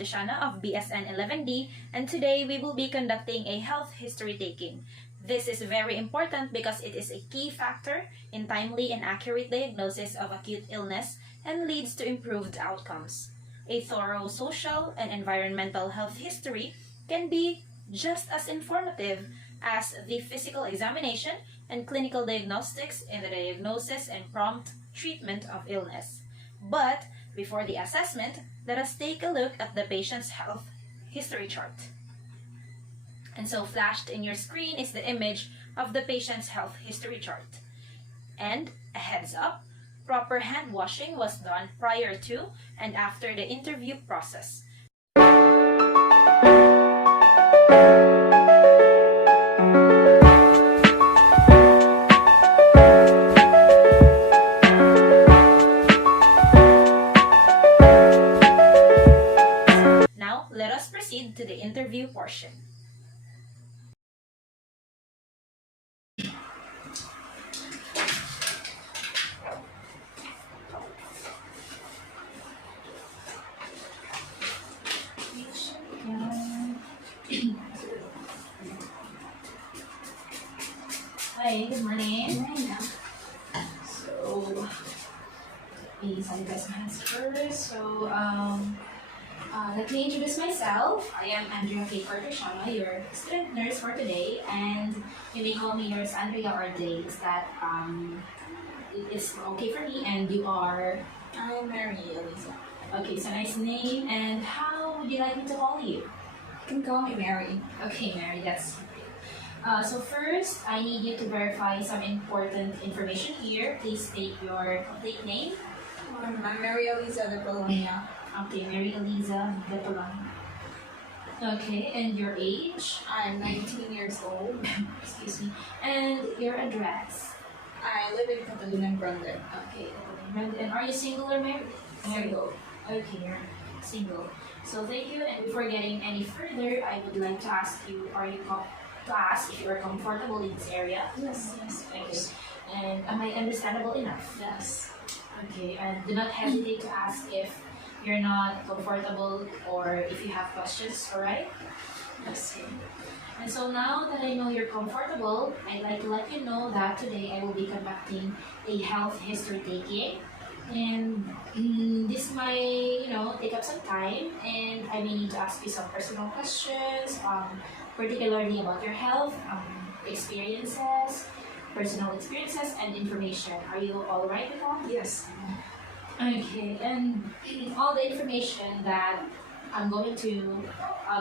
Partishana of BSN 11D, and today we will be conducting a health history taking. This is very important because it is a key factor in timely and accurate diagnosis of acute illness and leads to improved outcomes. A thorough social and environmental health history can be just as informative as the physical examination and clinical diagnostics in the diagnosis and prompt treatment of illness. But before the assessment, let us take a look at the patient's health history chart. And so flashed in your screen is the image of the patient's health history chart. And a heads up, proper hand washing was done prior to and after the interview process. Now, let us proceed to the interview portion. Hi, good morning. So, please sanitize my hands first. So, let me introduce myself. I am Andrea K. Partishana, your student nurse for today, and you may call me Nurse Andrea or Day. Is that it's okay for me? And you are? I'm Mary Elisa. Okay, so nice name. And how would you like me to call you? You can call me Mary. Okay, Mary, that's great. So first, I need you to verify some important information here. Please state your complete name. I'm Mary Elisa de Polonia. Okay, Mary Eliza Gatulon. Okay, and your age? I'm 19 years old. Excuse me. And your address? I live in Catalunya Grande. Okay, and are you single or married? Single. Okay, you're single. So thank you. And before getting any further, I would like to ask you: to ask if you are comfortable in this area? Yes. Okay. And am I understandable enough? Yes. Okay. And do not hesitate to ask if you're not comfortable or if you have questions. All right? Yes. And so now that I know you're comfortable, I'd like to let you know that today I will be conducting a health history taking. And this might, take up some time, and I may need to ask you some personal questions, particularly about your health, experiences, personal experiences, and information. Are you all right with that? Yes. Okay, and all the information that I'm going to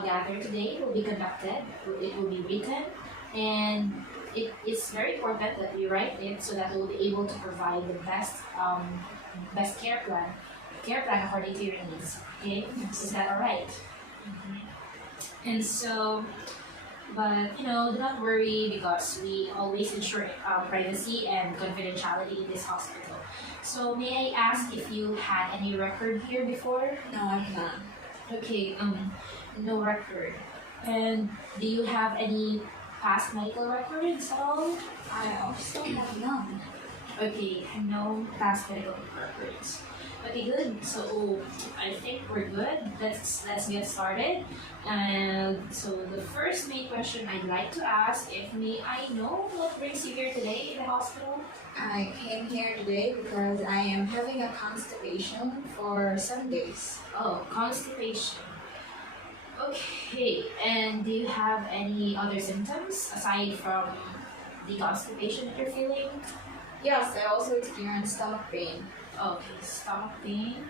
gather today will be conducted. It will be written, and it is very important that we write it so that we'll be able to provide the best care plan according to your needs. Okay, is that all right? And so, but do not worry because we always ensure privacy and confidentiality in this hospital. So may I ask if you had any record here before? No, I'm not. Okay, no record. And do you have any past medical records at all? I also have none. Okay, no past medical records. Okay, good. So I think we're good. Let's get started. And so the first main question I'd like to ask, if may I know what brings you here today in the hospital? I came here today because I am having a constipation for 7 days. Oh, constipation. Okay, and do you have any other symptoms aside from the constipation that you're feeling? Yes, I also experience stomach pain. Okay, stomach pain.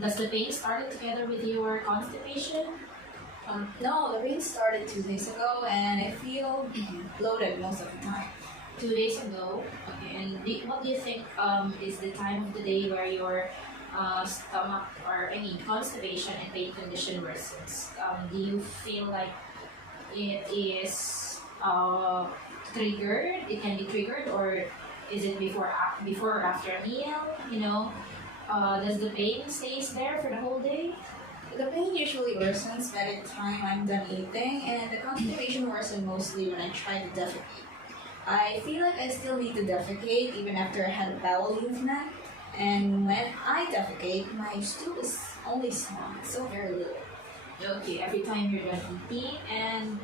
Does the pain start together with your constipation? No, the pain started 2 days ago and I feel bloated most of the time. 2 days ago. Okay, and what do you think is the time of the day where your stomach constipation and pain condition worsens? Do you feel like it is triggered? It can be triggered, or is it before or after a meal? Does the pain stays there for the whole day? The pain usually worsens by the time I'm done eating, and the constipation worsens mostly when I try to defecate. I feel like I still need to defecate even after I had a bowel movement. And when I defecate, my stool is only small, so very little. Okay, every time you're done eating and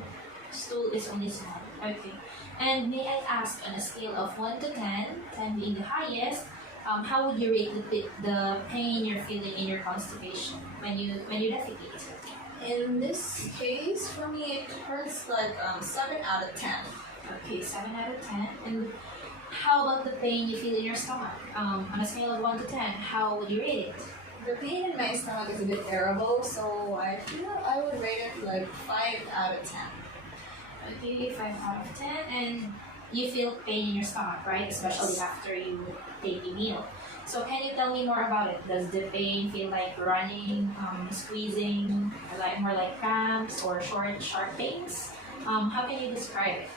stool is only small. Okay. And may I ask, on a scale of 1 to 10, 10 being the highest, how would you rate the pain you're feeling in your constipation when you defecate? In this case, for me, it hurts like 7 out of 10. Okay, 7 out of 10. And how about the pain you feel in your stomach? On a scale of 1 to 10, how would you rate it? The pain in my stomach is a bit terrible, so I feel I would rate it like 5 out of 10. Okay, 5 out of 10. And you feel pain in your stomach, right? Especially after you take a meal. So can you tell me more about it? Does the pain feel like running, squeezing, or like more like cramps or short, sharp pains? How can you describe it?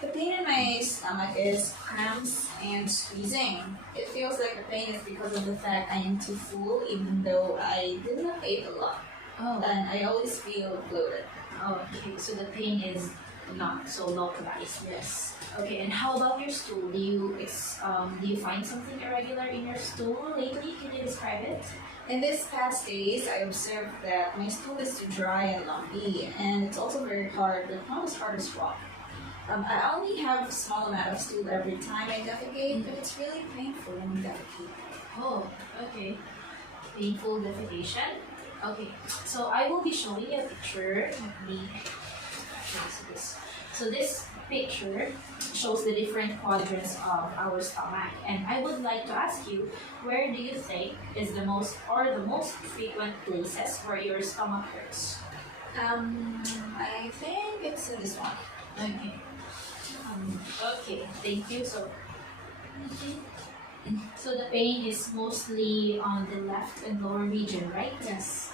The pain in my stomach is cramps and squeezing. It feels like the pain is because of the fact I am too full, even though I did not eat a lot. Oh, And I always feel bloated. okay. So the pain is not so localized. Yes. Okay, and how about your stool? Do you find something irregular in your stool lately? Can you describe it? In these past days, I observed that my stool is too dry and lumpy, and it's also very hard, but not as hard as rock. I only have a small amount of stool every time I defecate, but it's really painful when I defecate. Oh, okay. Painful defecation. Okay, so I will be showing you a picture. Let me show this. So this picture shows the different quadrants of our stomach, and I would like to ask you, where do you think is the most frequent places where your stomach hurts? I think it's in this one. Okay. Okay, thank you. So the pain is mostly on the left and lower region, right? Yes.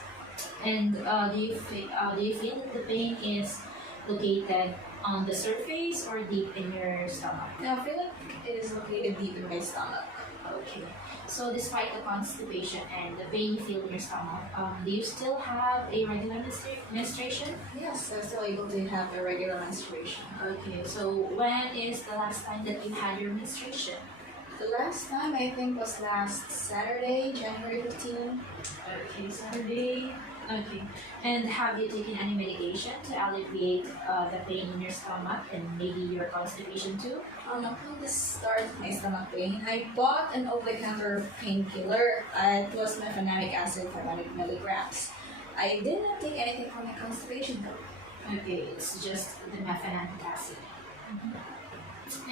And do you feel that the pain is located on the surface or deep in your stomach? Now, I feel like it is located deep in my stomach. Okay. So despite the constipation and the pain you feel in your stomach, do you still have a regular menstruation? Yes, I'm still able to have a regular menstruation. Okay. So when is the last time that you had your menstruation? The last time I think was last Saturday, January 15. Okay, Saturday. Okay. And have you taken any medication to alleviate the pain in your stomach and maybe your constipation too? Upon the start of my stomach pain, I bought an over-the-counter painkiller. It was mefenamic acid 500 milligrams. I did not take anything for my constipation though. Okay, it's just the mefenamic acid.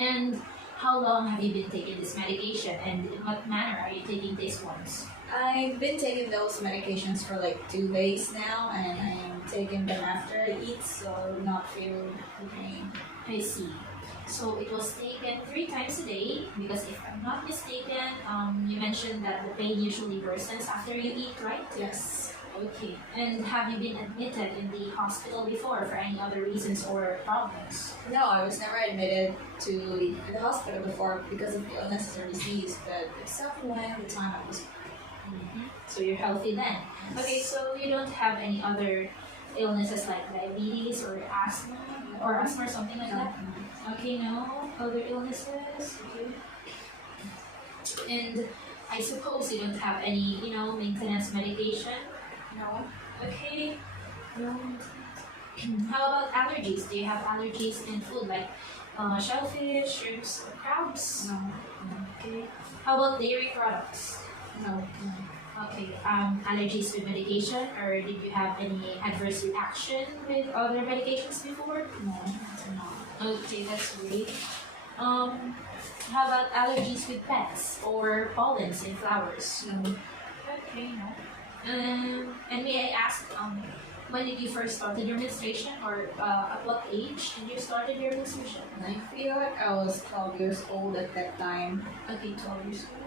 And how long have you been taking this medication, and in what manner are you taking these ones? I've been taking those medications for like 2 days now, and I am taking them after I eat, so I will not feel the pain. I see. So it was taken 3 times a day because if I'm not mistaken, you mentioned that the pain usually worsens after you eat, right? Yes. Okay. And have you been admitted in the hospital before for any other reasons or problems? No, I was never admitted to the hospital before because of illness or disease, but except when the time I was. So you're healthy then. Okay, so you don't have any other illnesses like diabetes or asthma or something like that? Okay, no other illnesses. Okay. And I suppose you don't have any, maintenance medication? No. Okay. No. How about allergies? Do you have allergies in food like shellfish, shrimps, or crabs? No. Okay. How about dairy products? No. Okay. Allergies with medication, or did you have any adverse reaction with other medications before? No. Okay, that's great. How about allergies with pets or pollens in flowers? No. Okay, no. And may I ask, when did you first started your menstruation, or at what age did you started your menstruation? I feel like I was 12 years old at that time. Okay, 12 years old.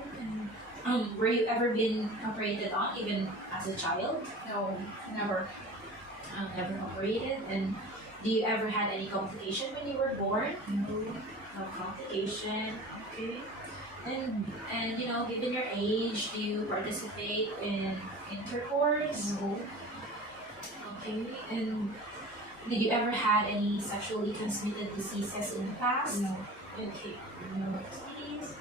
And, were you ever been operated on, even as a child? No, never. Never operated. And do you ever had any complication when you were born? No. No complication. Okay. And given your age, do you participate in intercourse? No. Okay. And did you ever had any sexually transmitted diseases in the past? No. Okay. No disease.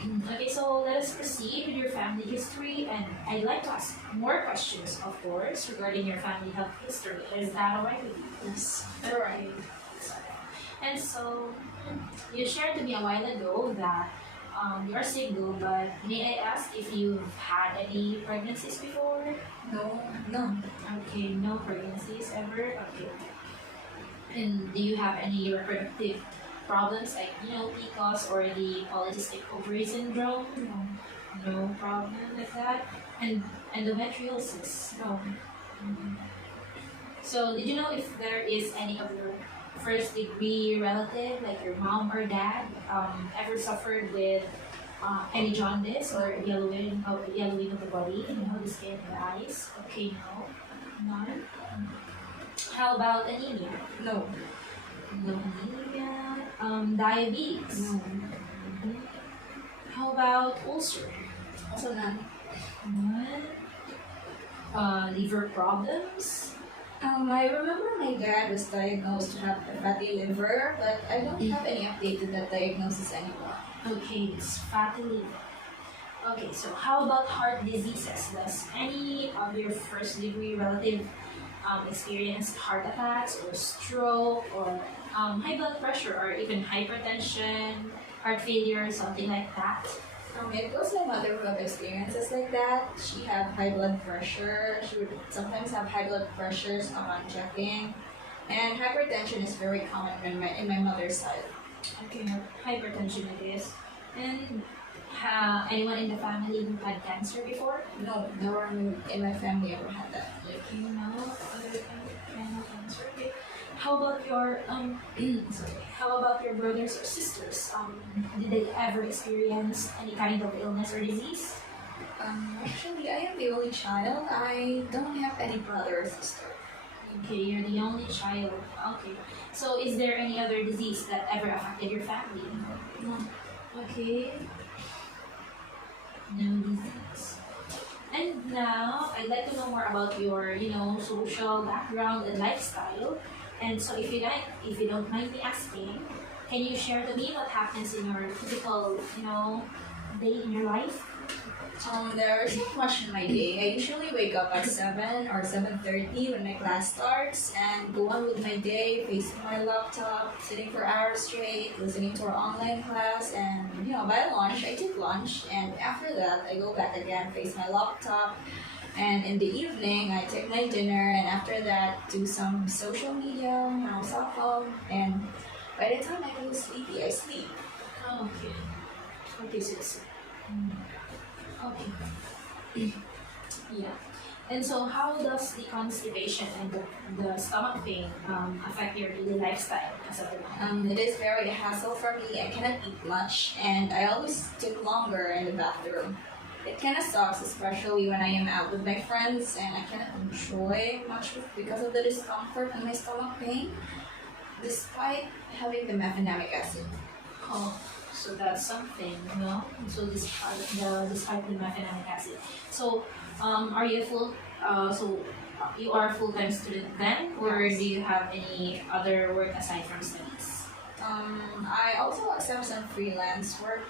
Okay, so let us proceed with your family history, and I'd like to ask more questions, of course, regarding your family health history. Is that alright with you? Yes. Alright. And so, you shared to me a while ago that you're single, but may I ask if you've had any pregnancies before? No, none. Okay, no pregnancies ever. Okay. And do you have any reproductive problems like PCOS or the polycystic ovary syndrome? No. No problem with that. And endometriosis? No. So did you know if there is any of your first degree relative, like your mom or dad, ever suffered with any jaundice or yellowing of the body, the skin and the eyes? Okay, no. None. How about anemia? No. No anemia. Diabetes? No. How about ulcer? Also none. None. Liver problems? I remember my dad was diagnosed to have fatty liver, but I don't have any update to that diagnosis anymore. Okay, it's fatty liver. Okay, so how about heart diseases? Does any of your first degree relative experience heart attacks or stroke or high blood pressure or even hypertension, heart failure, something like that? It was my mother who had experiences like that. She had high blood pressure. She would sometimes have high blood pressures upon checking. And hypertension is very common in my mother's side. Okay, hypertension it is. And anyone in the family who had cancer before? No, no one in my family ever had that. Okay, no other kind of cancer. Okay. How about your sorry, how about your brothers or sisters? Did they ever experience any kind of illness or disease? Actually, I am the only child. I don't have any brother or sister. Okay, you're the only child. Okay. So is there any other disease that ever affected your family? No. Okay. No disease. And now I'd like to know more about your, social background and lifestyle. And so if you don't mind me asking, can you share to me what happens in your typical, day in your life? There isn't much in my day. I usually wake up at 7 or 7:30 when my class starts and go on with my day, facing my laptop, sitting for hours straight, listening to our online class, and by lunch, I take lunch, and after that, I go back again, face my laptop, and in the evening, I take my dinner, and after that, do some social media, cell phone, and by the time I feel sleepy, I sleep. Oh, okay. Okay, so it's okay. Yeah. And so how does the constipation and the stomach pain affect your daily lifestyle as a woman? It is very hassle for me. I cannot eat much, and I always take longer in the bathroom. It kind of sucks, especially when I am out with my friends, and I cannot enjoy much because of the discomfort and my stomach pain, despite having the mefenamic acid. Oh, so that's something, So despite the mefenamic acid. So, are you you are a full-time student then, or Yes. do you have any other work aside from studies? I also accept some freelance work.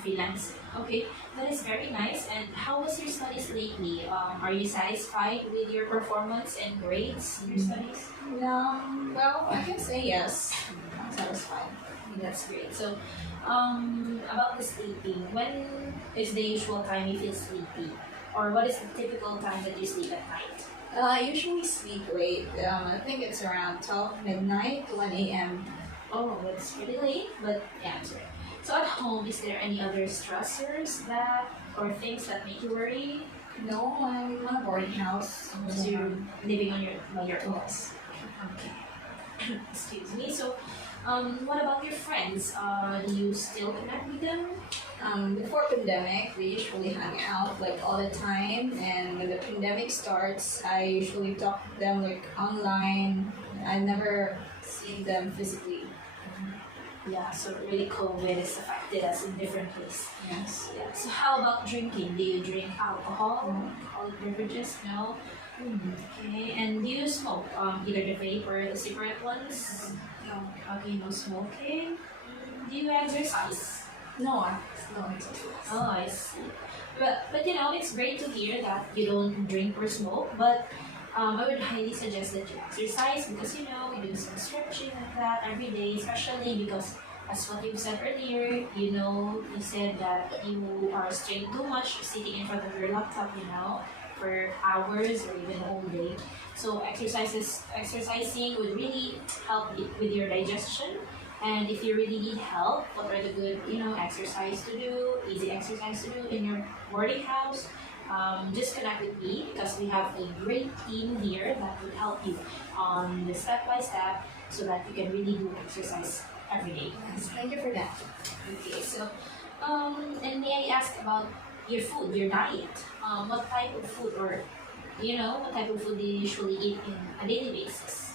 Freelance. Okay, that is very nice. And how was your studies lately? Are you satisfied with your performance and grades in your studies? Well, I can say yes. I'm satisfied. That's great. So, about the sleeping, when is the usual time you feel sleepy? Or what is the typical time that you sleep at night? I usually sleep late. I think it's around 12 midnight to 1 a.m. Oh, that's pretty late, but yeah, I'm sorry. So at home, is there any other stressors or things that make you worry? No, I'm on a boarding house. So you're living by your own. Okay. Excuse me. So, what about your friends? Do you still connect with them? Before pandemic, we usually hang out like all the time, and when the pandemic starts, I usually talk to them like online. I never see them physically. Yeah, so really COVID has affected us in different ways. Yes. Yeah. So how about drinking? Do you drink alcohol? Alcoholic beverages? No. Okay. And do you smoke? Either the vape or the cigarette ones? No. Okay, no smoking. Do you exercise? No, no, it's okay. Oh, I see. But you know, it's great to hear that you don't drink or smoke. But I would highly suggest that you exercise because you know you do some stretching like that every day, especially because as what you said earlier, you know, you said that you are straining too much, sitting in front of your laptop, you know, for hours or even a whole day. So exercising would really help with your digestion. And if you really need help, what are the good, you know, exercise to do, easy exercise to do in your boarding house? Just connect with me because we have a great team here that would help you on the step by step so that you can really do exercise every day. Yes, thank you for that. Okay, so and may I ask about your food, your diet? What type of food, or you know, what type of food do you usually eat in a daily basis?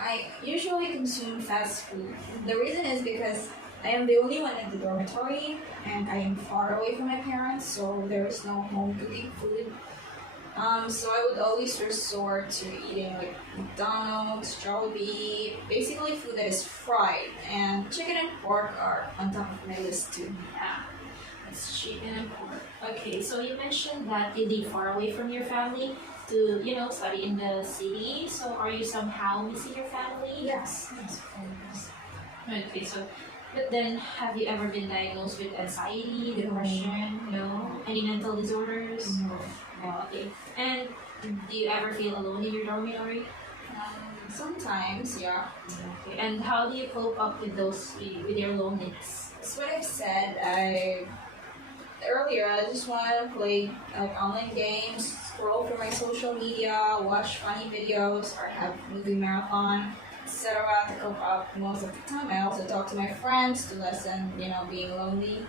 I usually consume fast food. The reason is because I am the only one in the dormitory and I am far away from my parents, so there is no home cooking food. So I would always resort to eating like McDonald's, Jollibee, basically food that is fried, and chicken and pork are on top of my list too. Yeah, that's chicken and pork. Okay, so you mentioned that you live far away from your family to, you know, study in the city. So are you somehow missing your family? Yes, yes, of course. Okay, so but then have you ever been diagnosed with anxiety, depression, no? Any mental disorders? No. No, okay. And do you ever feel alone in your dormitory? Sometimes, yeah. Okay. And how do you cope up with those with your loneliness? That's what I've said. Earlier I just wanted to play like online games, scroll through my social media, watch funny videos, or have movie marathon, etc. to cope up most of the time. I also talk to my friends to lessen, you know, being lonely.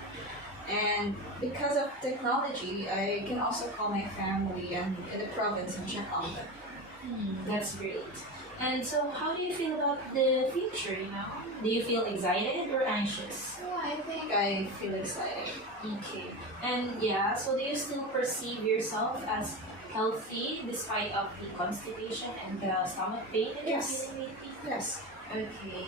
And because of technology, I can also call my family and in the province and check on them. That's great. And so, how do you feel about the future? You know, do you feel excited or anxious? Well, I think I feel excited. Okay. And yeah, so do you still perceive yourself as healthy despite of the constipation and the stomach pain that you're Yes. feeling lately? Yes. Okay,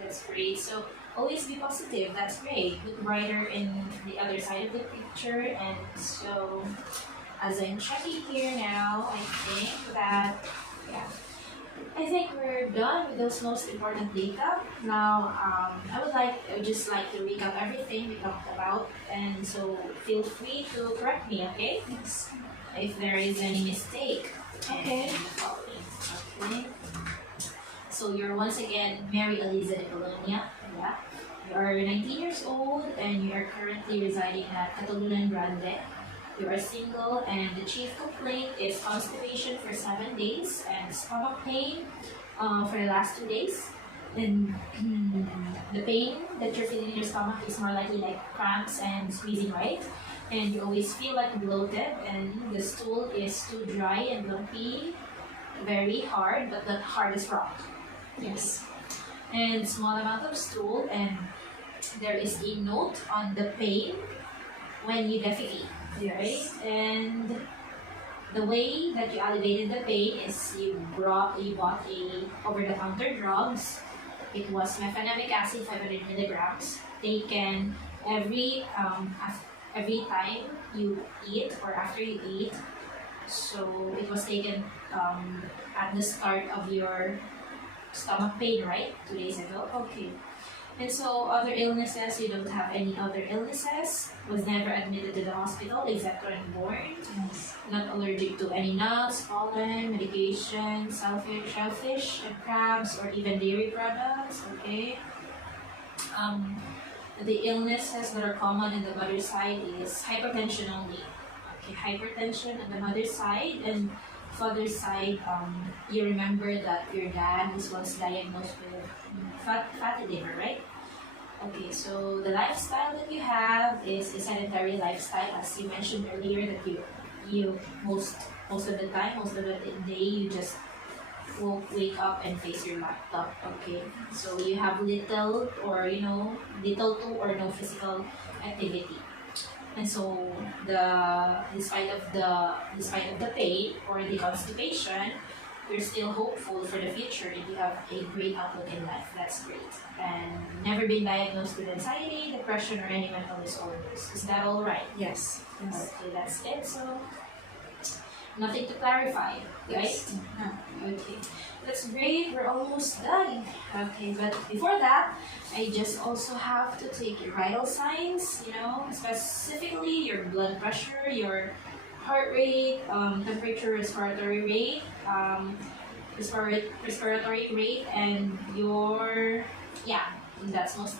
that's great. So always be positive. That's great. Look brighter in the other side of the picture. And so, as I'm checking here now, I think that yeah, I think we're done with those most important data. Now, I would just like to recap everything we talked about, and so feel free to correct me, okay? Yes. If there is any mistake. Okay. in the following. Okay. So you're once again Mary Eliza de Colonia. Yeah. You are 19 years old and you are currently residing at Catalonia Grande. You are single and the chief complaint is constipation for 7 days and stomach pain for the last 2 days. And the pain that you're feeling in your stomach is more likely like cramps and squeezing, right? And you always feel like bloated and the stool is too dry and lumpy, very hard, but not hard as rock. Yes. And small amount of stool, and there is a note on the pain when you defecate, right? And the way that you alleviated the pain is you bought a over-the-counter drugs. It was mefenamic acid 500 milligrams taken every time you eat or after you eat. So it was taken at the start of your stomach pain, right? 2 days ago. Okay. And so other illnesses, you don't have any other illnesses, was never admitted to the hospital except when born, Yes. not allergic to any nuts, pollen, medication, shellfish, and crabs, or even dairy products, okay? The illnesses that are common in the mother's side is hypertension only. Okay, hypertension on the mother's side, and father's side, you remember that your dad was once diagnosed with fatty liver, right? Okay, so the lifestyle that you have is a sedentary lifestyle, as you mentioned earlier, that you most of the time, most of the day, you just wake up and face your laptop. Okay, so you have little to or no physical activity. And so despite of the pain or the constipation, you're still hopeful for the future, if you have a great outlook in life, that's great. And never been diagnosed with anxiety, depression, or any mental disorders. Is that all right? Yes. Okay, that's it. So, nothing to clarify, Yes. right? Okay, that's great. We're almost done. Okay, but before that, I just also have to take your vital signs, specifically your blood pressure, your heart rate, temperature, respiratory rate, respiratory rate, and your, yeah, that's most,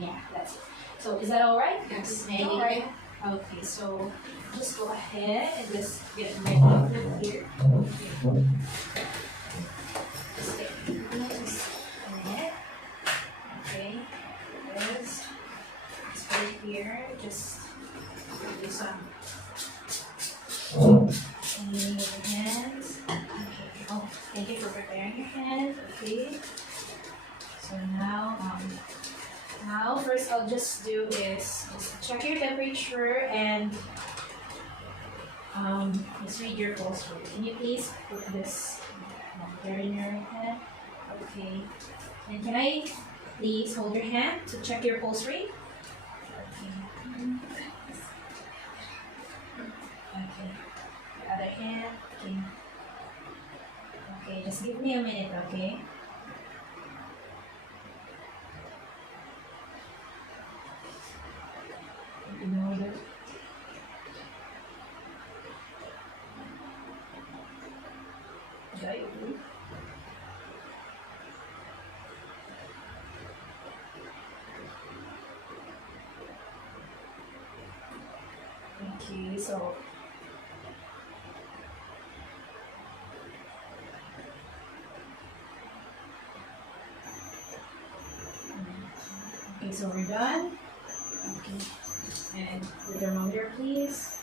yeah, that's it. So, is that all right? Yes. May I- All right. Okay, so just go ahead and just get ready with here. Just take just a minute. Okay, just right here. Just do some cleaning of your hands. Okay. Oh, thank you for preparing your hands. Okay. So now first I'll just do is just check your temperature and just read your pulse rate. Can you please put this there in your hand? Okay. And can I please hold your hand to check your pulse rate? Okay. Okay. The other hand. Okay. Okay, just give me a minute, okay? In order. Okay. Okay, so we're done. Okay. And the thermometer, please.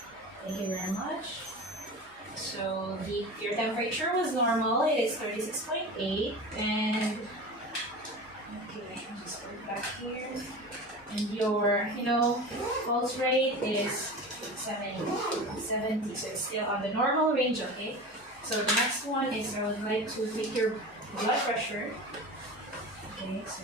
Thank you very much. So your temperature was normal. It is 36.8, and okay, I'll just put it back here. And your, pulse rate is 70. So it's still on the normal range. Okay. So the next one is I would like to take your blood pressure. Okay. So.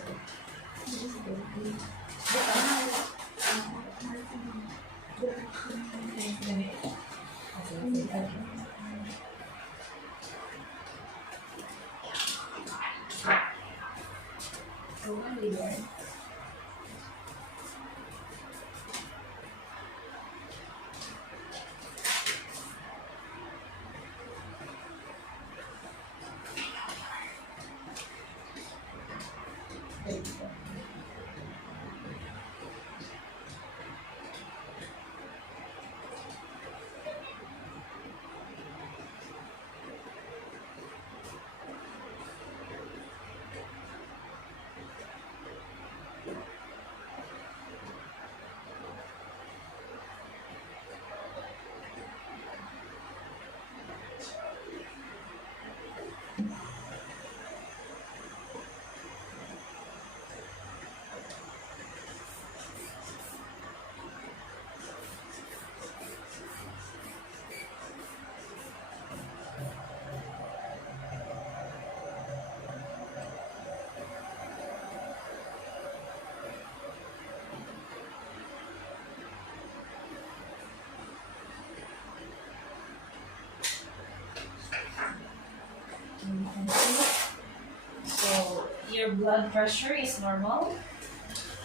So your blood pressure is normal.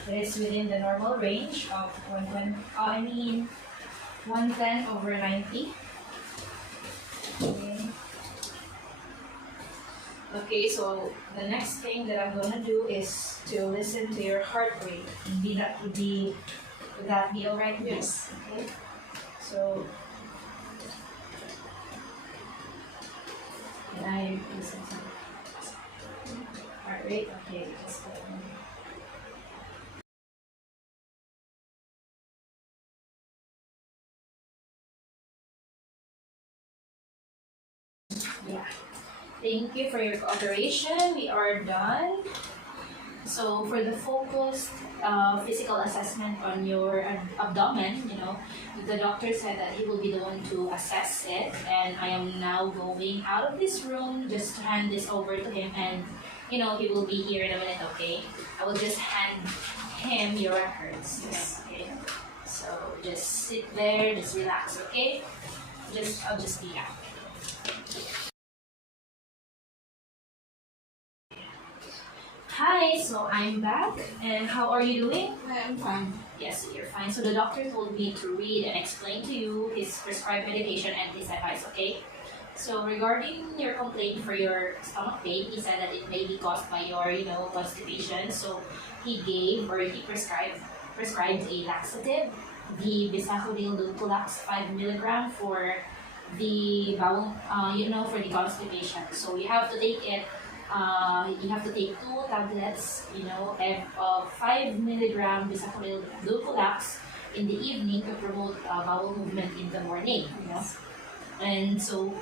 It is within the normal range of 110/90. Okay. Okay, so the next thing that I'm gonna do is to listen to your heart rate. Would that be alright? Yes. Okay. So can I listen to heart rate? Okay, just yeah. Thank you for your cooperation. We are done. So for the focused physical assessment on your abdomen, the doctor said that he will be the one to assess it, and I am now going out of this room just to hand this over to him, and he will be here in a minute. Okay, I will just hand him your records. Yes. Okay. So just sit there, just relax. Okay. I'll just be out. Hi, so I'm back, and how are you doing? I'm fine. Yes, you're fine. So the doctor told me to read and explain to you his prescribed medication and his advice, okay? So regarding your complaint for your stomach pain, he said that it may be caused by your, constipation. So he prescribed a laxative, the bisacodyl dulcolax 5 milligram for the bowel, for the constipation. So you have to take it. You have to take 2 tablets, of 5 milligram bisacodyl dulcolax in the evening to promote bowel movement in the morning. And so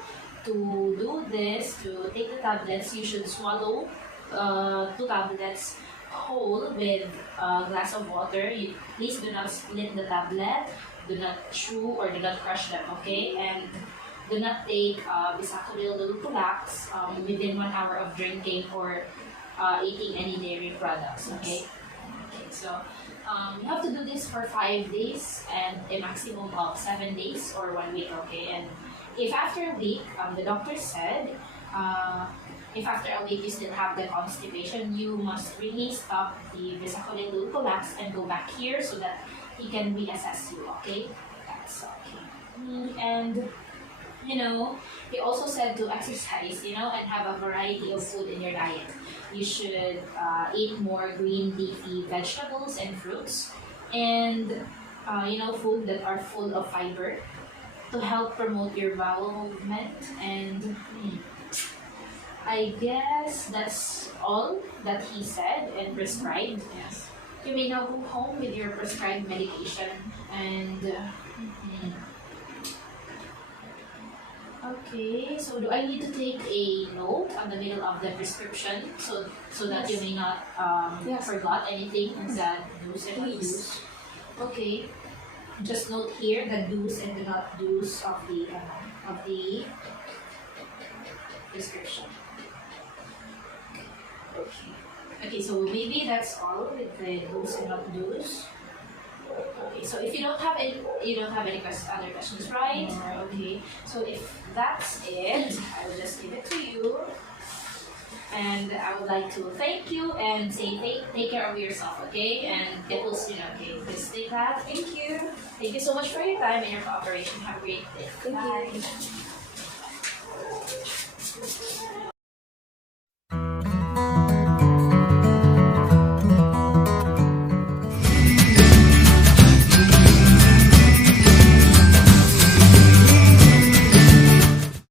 to do this, to take the tablets, you should swallow 2 tablets whole with a glass of water. Please do not split the tablet, do not chew or do not crush them, okay? And do not take bisacodyl dulcolax within 1 hour of drinking or eating any dairy products, okay? Okay, so you have to do this for 5 days and a maximum of 7 days or 1 week, okay? And if after a week, the doctor said, if after a week you still have the constipation, you must really stop the bisacodyl dulcolax and go back here so that he can reassess you, okay? That's okay. And he also said to exercise, and have a variety of food in your diet. You should eat more green leafy vegetables and fruits, and food that are full of fiber to help promote your bowel movement. And I guess that's all that he said and prescribed. Yes. You may now go home with your prescribed medication and. Okay, so do I need to take a note on the middle of the prescription so that you may not Yes. forgot anything that do's and not Please. do's? Okay, just note here the do's and the not do's of the prescription. Okay. Okay, so maybe that's all with the do's and not do's. Okay, so if you don't have any other questions, right? Okay, so if that's it, I will just give it to you. And I would like to thank you and say take care of yourself, okay? And it will soon, okay? Just take that. Thank you. Thank you so much for your time and your cooperation. Have a great day. Thank Bye. you.